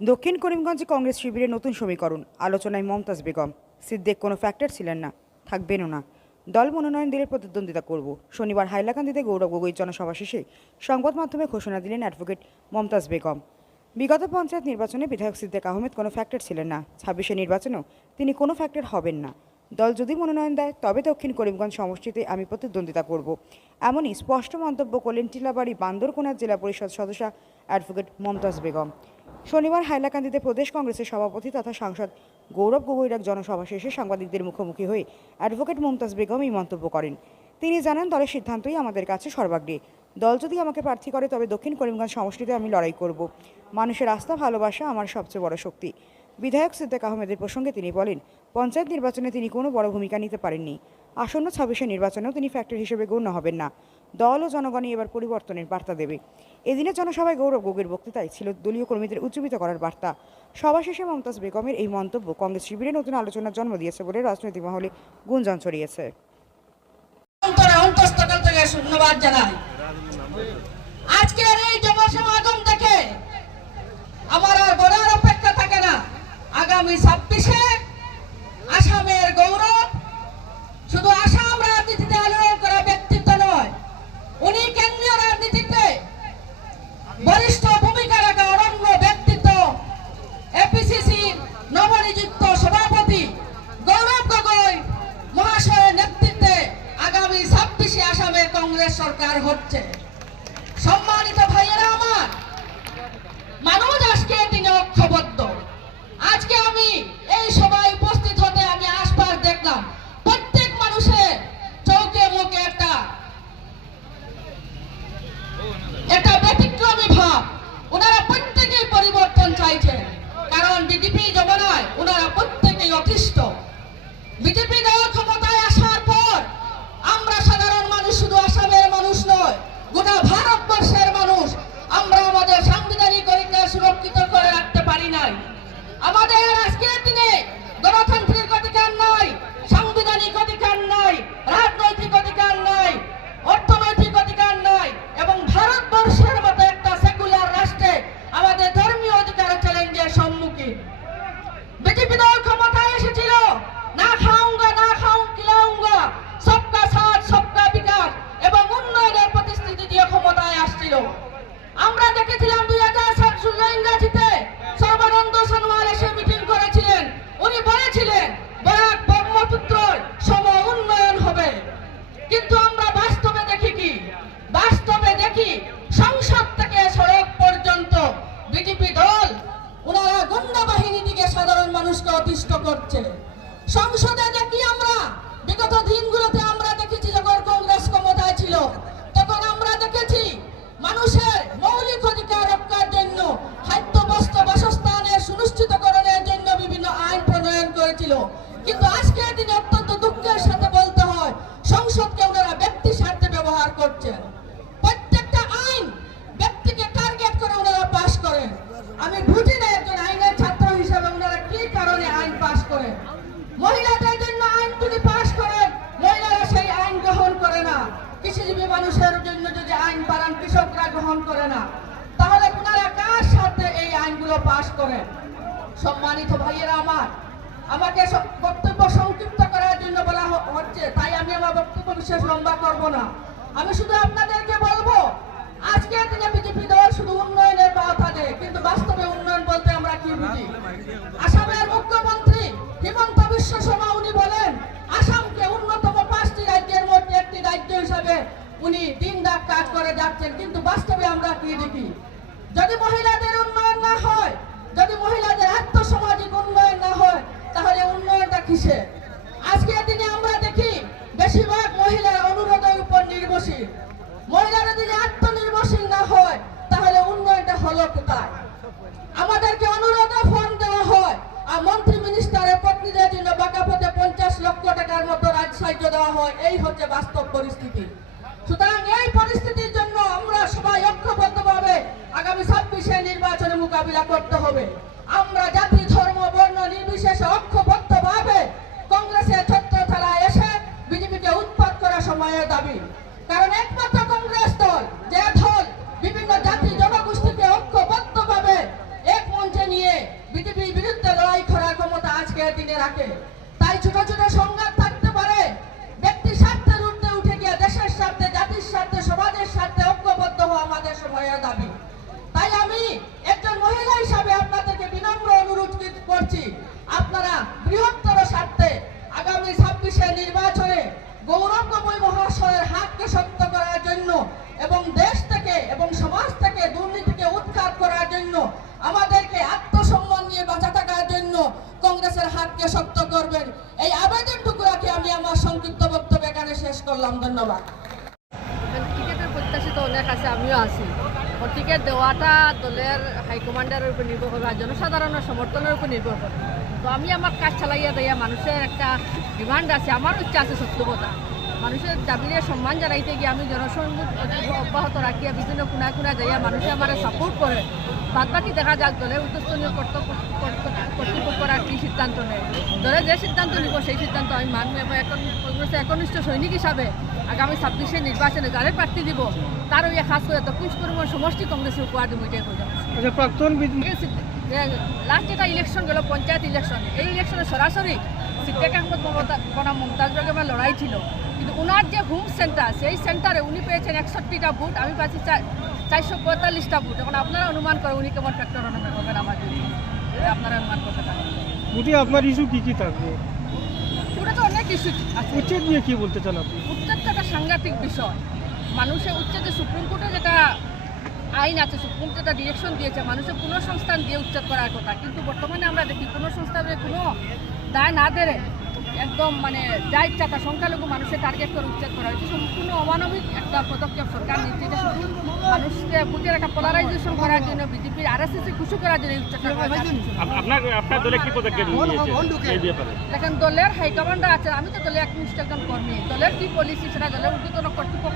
দক্ষিণ করিমগঞ্জে কংগ্রেস শিবিরের নতুন সমীকরণ আলোচনায় মমতাজ বেগম। সিদ্দিক কোনো ফ্যাক্টর ছিলেন না, থাকবেনও না। দল মনোনয়ন দিলে প্রতিদ্বন্দ্বিতা করব। শনিবার হাইলাকান্দিতে গৌরব গগৈর জনসভা শেষে সংবাদ মাধ্যমে ঘোষণা দিলেন অ্যাডভোকেট মমতাজ বেগম। বিগত পঞ্চায়েত নির্বাচনে বিধায়ক সিদ্দিক আহমেদ কোনো ফ্যাক্টর ছিলেন না, ২৬শে নির্বাচনেও তিনি কোনো ফ্যাক্টর হবেন না। দল যদি মনোনয়ন দেয় তবে দক্ষিণ করিমগঞ্জ সমষ্টিতে আমি প্রতিদ্বন্দ্বিতা করব, এমনই স্পষ্ট মন্তব্য করলেন টিলাবাড়ি বান্দরকোনা জেলা পরিষদ সদস্য অ্যাডভোকেট মমতাজ বেগম। শনিবার হাইলাকান্দিতে প্রদেশ কংগ্রেসের সভাপতি তথা সাংসদ গৌরব গগৈর এক জনসভা শেষে সাংবাদিকদের মুখোমুখি হয়ে অ্যাডভোকেট মমতাজ বেগম এই মন্তব্য করেন। তিনি জানান, দলের সিদ্ধান্তই আমাদের কাছে সর্বাগ্রে। দল যদি আমাকে প্রার্থী করে তবে দক্ষিণ করিমগঞ্জ সমষ্টিতে আমি লড়াই করব। মানুষের আস্থা ভালোবাসা আমার সবচেয়ে বড় শক্তি। বিধায়ক সিদ্দিক আহমেদের প্রসঙ্গে তিনি বলেন, পঞ্চায়েত নির্বাচনে তিনি কোনো বড় ভূমিকা নিতে পারেননি। আসন্ন ২৬শে নির্বাচনেও তিনি ফ্যাক্টর হিসেবে গণ্য হবেন না। দল ও জনগণই এবার পরিবর্তনের বার্তা দেবে। এদিনের জনসভায় গৌরব গগৈর বক্তৃতায় ছিল দলীয় কর্মীদের উজ্জীবিত করার বার্তা। সভা শেষে মমতাজ বেগমের এই মন্তব্য কংগ্রেস শিবিরে নতুন আলোচনার জন্ম দিয়েছে বলে রাজনৈতিক মহলে গুঞ্জন ছড়িয়েছে। ধন্যবাদ জানাই। আজকের এই জনসমাগম দেখে আমার আর বলার অপেক্ষা থাকে না। আগামী ২৬শে আসামের গৌরব শুধু আসাম রাজনীতিতে আলোড়ন করা ব্যক্তিত্ব নয়, উনি কেন্দ্রীয় রাজনীতিতে বরিষ্ঠ ভূমিকা রাখা অনন্য ব্যক্তিত্ব। এপিসিসি নবনিযুক্ত সভাপতি গৌরব গগৈ মহাশয়ের নেতৃত্বে আগামী ২৬শে আসামে কংগ্রেস সরকার হচ্ছে। সম্মানিত ভাইয়েরা আমার, মানুষ আজকে তিনি ঐক্যবদ্ধ। আজকে আমি এই সভায় উপস্থিত হতে আমি আশপাশ দেখলাম প্রত্যেক মানুষের চৌকে মুখে একটা ব্যতিক্রমী ভাব। ওনারা প্রত্যেকেই পরিবর্তন চাইছেন, কারণ বিজেপি জমানায় ওনারা প্রত্যেকেই অতিষ্ঠ। বিজেপি দল ক্ষমতায় আসার পর আমরা সাধারণ মানুষ, শুধু আসামের মানুষ নয়, গোটা ভারতবর্ষের মানুষ আমরা আমাদের সাংবিধানিক অধিকার সুরক্ষিত করে রাখতে পারি নাই। আমাদের আজকের দিনে গণতান্ত্রিক অধিকার নাই, সাংবিধানিক অধিকার নাই, রাজনৈতিক অধিকার নাই, অর্থনৈতিক অধিকার নাই, এবং ভারতবর্ষের মতো একটা সেকুলার রাষ্ট্রে আমাদের ধর্মীয় অধিকার চ্যালেঞ্জের সম্মুখীন। বিজেপি দল ক্ষমতায় এসেছিল না খাউঙ্গা না খিলাউঙ্গা, সবকা সাথ সবকা বিকাশ এবং উন্নয়নের প্রতিশ্রুতি দিয়ে ক্ষমতায় আসছিল। আমরা দেখেছিলাম ২০১৬ ইংরাজিতে সর্বানন্দ সোনোয়াল এসে মিটিং করেছিলেন। উনি বলেছিলেন বরাক ব্রহ্মপুত্রের সম উন্নয়ন হবে। কিন্তু আমরা বাস্তবে দেখি কি? বাস্তবে দেখি সংসদ থেকে সড়ক পর্যন্ত বিজেপি দল ওনারা গুন্ডা বাহিনী দিকে সাধারণ মানুষকে অতিষ্ঠ করছে। সংসদে দেখি আমরা বিগত দিনগুলোতে আমরা দেখেছি, যখন কংগ্রেস ক্ষমতায় ছিল তখন আমরা দেখেছি মানুষের মৌলিক অধিকার রক্ষার জন্য, খাদ্য বস্ত্র বাসস্থানের সুনিশ্চিতকরণের জন্য বিভিন্ন আইন প্রণয়ন করেছিল। কিন্তু আজকের দিনে অত্যন্ত দুঃখের সাথে বলতে হয়, সংসদকে ওনারা ব্যক্তি স্বার্থে ব্যবহার করছেন। প্রত্যেকটা আইন ব্যক্তিকে টার্গেট করে ওনারা পাশ করেন। আমি বুঝি না একজন আইনের ছাত্র হিসেবে ওনারা কি কারণে আইন পাশ করেন। মহিলাদের জন্য আইন যদি পাশ করেন, মহিলারা সেই আইন গ্রহণ করে না। কৃষিজীবী মানুষের জন্য যদি আইন পারান, কৃষকরা গ্রহণ করে না। তাহলে ওনারা কার সাথে এই আইনগুলো পাশ করেন? সম্মানিত ভাইয়েরা আমার, আমাকে বক্তব্য সংক্ষিপ্ত করার জন্য বলা হচ্ছে, তাই আমি আমার বক্তব্য বিশেষ লম্বা করব না। আমি শুধু আপনাদেরকে বলবো, আজকের দিনে বিজেপি দল শুধু উন্নয়নের কথা দেয়, কিন্তু বাস্তবে উন্নয়ন বলতে আমরা কি বুঝি? আসামের মুখ্যমন্ত্রী হিমন্ত বিশ্ব শর্মা উনি বলেন আসামকে অন্যতম ৫টি রাজ্যের মধ্যে একটি রাজ্য হিসাবে উনি দিন রাত কাজ করে যাচ্ছেন। কিন্তু বাস্তবে আমরা কি দেখি? যদি মহিলাদের উন্নয়ন না হয়, যদি মহিলাদের আর্থসামাজিক উন্নয়ন না হয়, তাহলে উন্নয়নটা কিসে? আজকের দিনে আমরা দেখি বেশিরভাগ মহিলার অনুরোধের উপর নির্ভরশীল। মহিলারা যদি আত্মনির্ভরশীল না হয়, তাহলে উন্নয়নটা হলো কোথায়? আমাদেরকে অনুরোধে ফোন দেওয়া হয় আর মন্ত্রী মিনিস্টারের পত্নীদের জন্য বাঁকা পথে ৫০ লক্ষ টাকার মতো রাজ্য সাহায্য দেওয়া হয়। এই হচ্ছে বাস্তব পরিস্থিতি। সুতরাং এই পরিস্থিতির জন্য আমরা সবাই ঐক্যবদ্ধভাবে আগামী ২৬শে নির্বাচনে মোকাবিলা করতে হবে। আমরা জাতি ধর্ম বর্ণ নির্বিশেষে ঐক্যবদ্ধভাবে কংগ্রেসের ছত্রছায়ায় এসে বিজেপিকে উৎখাত করা সময়ের দাবি। কারণ একমাত্র কংগ্রেস দল, যে দল বিভিন্ন জাতি জনগোষ্ঠীকে ঐক্যবদ্ধভাবে এক মঞ্চে নিয়ে বিজেপির বিরুদ্ধে লড়াই করার ক্ষমতা আজকের দিনে রাখে। তাই ছোট ছোট সংঘাত থাকতে পারে, ব্যক্তি স্বার্থের ঊর্ধ্বে উঠে গিয়ে দেশের স্বার্থে, জাতির স্বার্থে, সমাজের স্বার্থে ঐক্যবদ্ধ হওয়া আমাদের সময়ের দাবি। তাই আমি একজন মহিলা হিসাবে আপনাদেরকে বিনম্র অনুরোধ করছি, আপনারা বৃহত্তর স্বার্থে আগামী 26-এর নির্বাচনে গৌরব গগৈ মহাশয়ের হাতকে শক্ত করার জন্য এবং দেশ থেকে এবং সমাজ থেকে দুর্নীতিকে উৎখাত করার জন্য, আমাদেরকে আত্মসম্মান নিয়ে বাঁচা থাকার জন্য কংগ্রেসের হাতকে শক্ত করবেন। এই আবেদনটুকু রাখি আমি আমার সংক্ষিপ্ত বক্তব্য এখানে শেষ করলাম। ধন্যবাদ। টিকেটের প্রত্যাশিত অনেক আছে, আমিও আছি। টিকেট দেওয়াটা দলের হাইকমান্ডারের উপর নির্ভর করবে আর জনসাধারণের সমর্থনের উপর নির্ভর করবে। তো আমি আমার কাজ চালাইয়া দেয়া মানুষের একটা ডিমান্ড আছে, আমার ইচ্ছা আছে সত্য কথা। মানুষের দাবিরে সম্মান জানাইতে গিয়ে আমি জনসংযোগ অব্যাহত রাখিয়া বিভিন্ন কোনায় কোনায় যাইয়া মানুষে আমার সাপোর্ট করে। বাদ বাকি দেখা যাক দলের উদ্যোগস্থনীয় কর্তৃপক্ষরা কী সিদ্ধান্ত নেয়। দলে যে সিদ্ধান্ত নিব সেই সিদ্ধান্ত আমি মানব এবং এখন কংগ্রেসের একনিষ্ঠ সৈনিক হিসাবে আগামী 26-এর নির্বাচনে যারে প্রার্থী দিব তার ওই খাস করে দক্ষিণ পরিমাণ সমষ্টি কংগ্রেসের উপহার দিব, এটাই হয়ে যাবে। আচ্ছা, প্রাক্তন লাস্ট যেটা ইলেকশন গেল পঞ্চায়েত ইলেকশন, এই ইলেকশনে সরাসরি সিদ্দিক আহমদ বনাম মমতাজ বেগমের লড়াই ছিল, কিন্তু ওনার যে হোম সেন্টার সেই সেন্টারে উনি পেয়েছেন 61টা ভোট, আমি পাচ্ছি 445টা ভোট। এখন আপনারা অনুমান করে উনি কেমন ফ্যাক্টর অনুমান করবেন আমার জন্য, আপনারা অনুমান করতে পারেন। বুটি আপনার ইস্যু কি থাকবে? ওটা তো অনেক ইস্যু আছে। উচ্ছেদ নিয়ে কি বলতে চান আপনি? উচ্ছেদ তো একটা সাংঘাতিক বিষয়। মানুষের উচ্ছেদে সুপ্রিম কোর্টে যেটা আইন আছে, সুপ্রিম যেটা ডিরেকশন দিয়েছে মানুষের পুনঃসংস্থান দিয়ে উচ্ছেদ করার কথা, কিন্তু বর্তমানে আমরা দেখি পুনঃসংস্থানের কোনো দায় না দেয় একদম মানে যা ইচ্ছা তা সংখ্যালঘু মানুষের টার্গেট করে উচ্ছেদ করা হয়েছে। সম্পূর্ণ অমানবিক একটা পদক্ষেপ সরকার নিচ্ছে। এটা শুধু মানুষকে ভোটের একটা পোলারাইজেশন করার জন্য, বিজেপির আরএসএসকে খুশি করার জন্য এই উচ্ছেদটা করা হয়েছে। আপনার দলে কি পদক্ষেপ নিয়েছে এই ব্যাপারে? দেখেন দলের হাইকমান্ডার আছে, আমি তো দলের একনিষ্ঠ একজন কর্মী। দলের কি পলিসি সেটা দলের ঊর্ধ্বতন কর্তৃপক্ষ